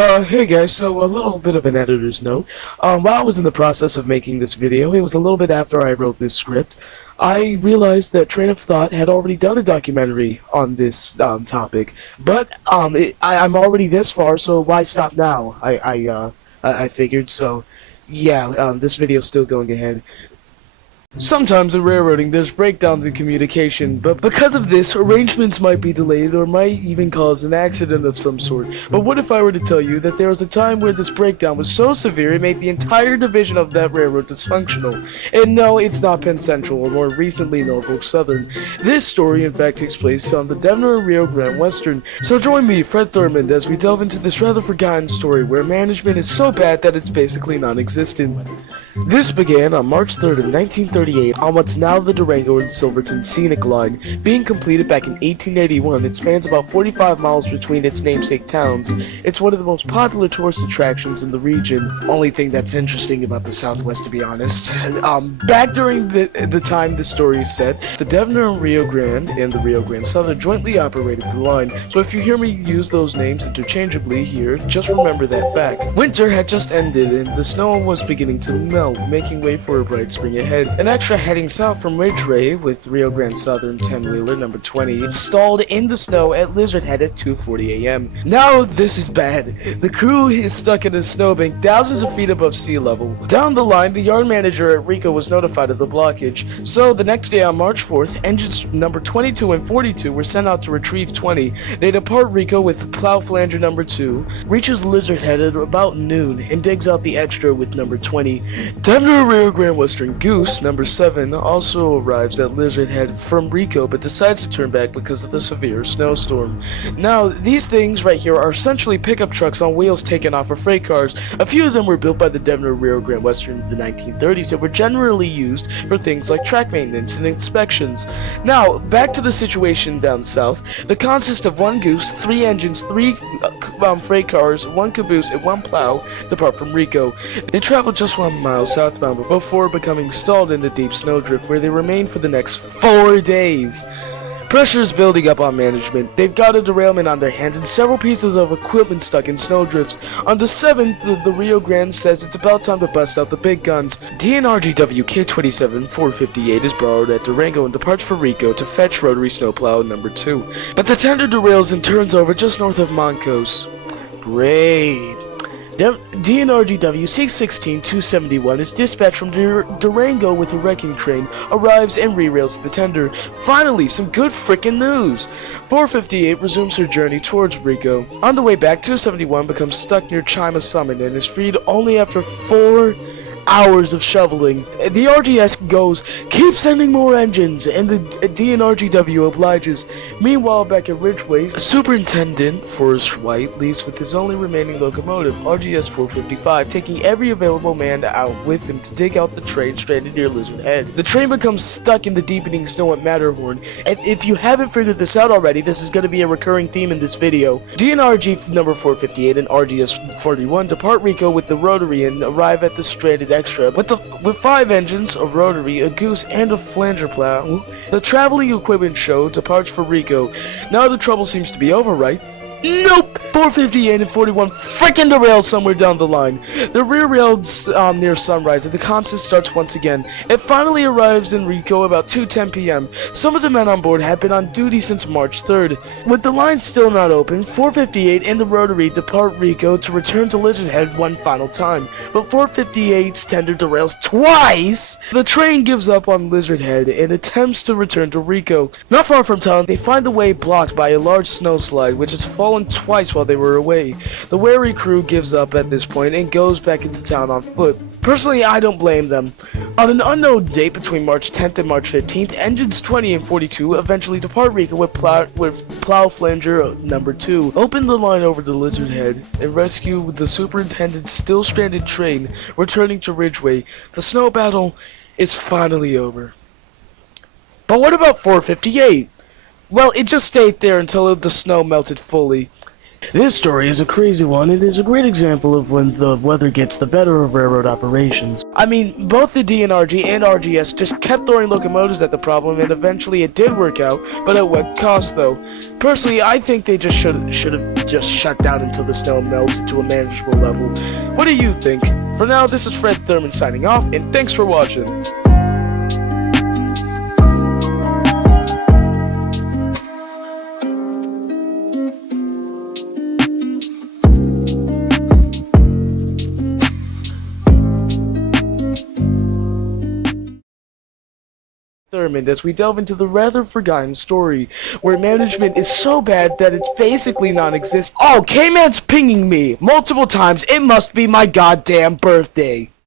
Hey guys, so a little bit of an editor's note. While I was in the process of making this video, it was a little bit after I wrote this script, I realized that Train of Thought had already done a documentary on this topic. But I'm already this far, so why stop now? I figured. So yeah, this video's still going ahead. Sometimes in railroading there's breakdowns in communication, but because of this, arrangements might be delayed or might even cause an accident of some sort. But what if I were to tell you that there was a time where this breakdown was so severe it made the entire division of that railroad dysfunctional? And no, it's not Penn Central, or more recently Norfolk Southern. This story in fact takes place on the Denver and Rio Grande Western. So join me, Fred Thurmond, as we delve into this rather forgotten story where management is so bad that it's basically non-existent. This began on March 3rd of 1938 on what's now the Durango and Silverton Scenic Line. Being completed back in 1881, it spans about 45 miles between its namesake towns. It's one of the most popular tourist attractions in the region. Only thing that's interesting about the Southwest, to be honest. Back during the time the story is set, the Denver and Rio Grande and the Rio Grande Southern jointly operated the line. So if you hear me use those names interchangeably here, just remember that fact. Winter had just ended and the snow was beginning to melt, making way for a bright spring ahead. An extra heading south from Ridgeway with Rio Grande Southern 10-wheeler number 20 stalled in the snow at Lizard Head at 2:40 a.m. Now this is bad. The crew is stuck in a snowbank thousands of feet above sea level. Down the line, the yard manager at Rico was notified of the blockage. So the next day on March 4th, engines number 22 and 42 were sent out to retrieve 20. They depart Rico with plow flanger number 2, reaches Lizard Head at about noon, and digs out the extra with number 20. Denver Rio Grande Western Goose, number 7, also arrives at Lizard Head from Rico but decides to turn back because of the severe snowstorm. Now, these things right here are essentially pickup trucks on wheels taken off of freight cars. A few of them were built by the Denver Rio Grande Western in the 1930s and were generally used for things like track maintenance and inspections. Now, back to the situation down south. The consist of 1 goose, 3 engines, 3 freight cars, 1 caboose, and 1 plow depart from Rico. They travel just 1 mile southbound before becoming stalled in a deep snowdrift where they remain for the next 4 days. Pressure is building up on management. They've got a derailment on their hands and several pieces of equipment stuck in snowdrifts. On the 7th, the Rio Grande says it's about time to bust out the big guns. D&RGW K27 458 is borrowed at Durango and departs for Rico to fetch rotary snowplow number 2. But the tender derails and turns over just north of Moncos. Great. D&RGW C16-271 is dispatched from Durango with a wrecking crane, arrives and re-rails the tender. Finally, some good frickin' news! 458 resumes her journey towards Rico. On the way back, 271 becomes stuck near Chima Summit and is freed only after 4 hours of shoveling. The RGS goes, keep sending more engines, and the D&RGW obliges. Meanwhile, back at Ridgeway, Superintendent Forrest White leaves with his only remaining locomotive, RGS 455, taking every available man out with him to dig out the train stranded near Lizard Head. The train becomes stuck in the deepening snow at Matterhorn, and if you haven't figured this out already, this is going to be a recurring theme in this video. D&RG number 458 and RGS 41 depart Rico with the rotary and arrive at the stranded extra. With 5 engines, a rotary, a goose, and a flanger plow, the traveling equipment show departs for Rico. Now the trouble seems to be over, right? Nope! 458 and 41 frickin' derail somewhere down the line. The rear rails near sunrise and the consist starts once again. It finally arrives in Rico about 2:10 p.m. Some of the men on board have been on duty since March 3rd. With the line still not open, 458 and the rotary depart Rico to return to Lizard Head one final time. But 458's tender derails twice! The train gives up on Lizard Head and attempts to return to Rico. Not far from town, they find the way blocked by a large snowslide which has fallen twice while they were away. The wary crew gives up at this point and goes back into town on foot. Personally, I don't blame them. On an unknown date between March 10th and March 15th, engines 20 and 42 eventually depart Rico with plow flanger number 2, open the line over to Lizard Head, and rescue the superintendent's still stranded train returning to Ridgeway. The snow battle is finally over. But what about 458? Well, it just stayed there until the snow melted fully. This story is a crazy one. It is a great example of when the weather gets the better of railroad operations. I mean, both the D&RG and RGS just kept throwing locomotives at the problem, and eventually it did work out, but at what cost, though? Personally, I think they just should have just shut down until the snow melted to a manageable level. What do you think? For now, this is Fred Thurman signing off, and thanks for watching. Thurman as we delve into the rather forgotten story, where management is so bad that it's basically non-existent. Oh, K-Man's pinging me multiple times. It must be my goddamn birthday.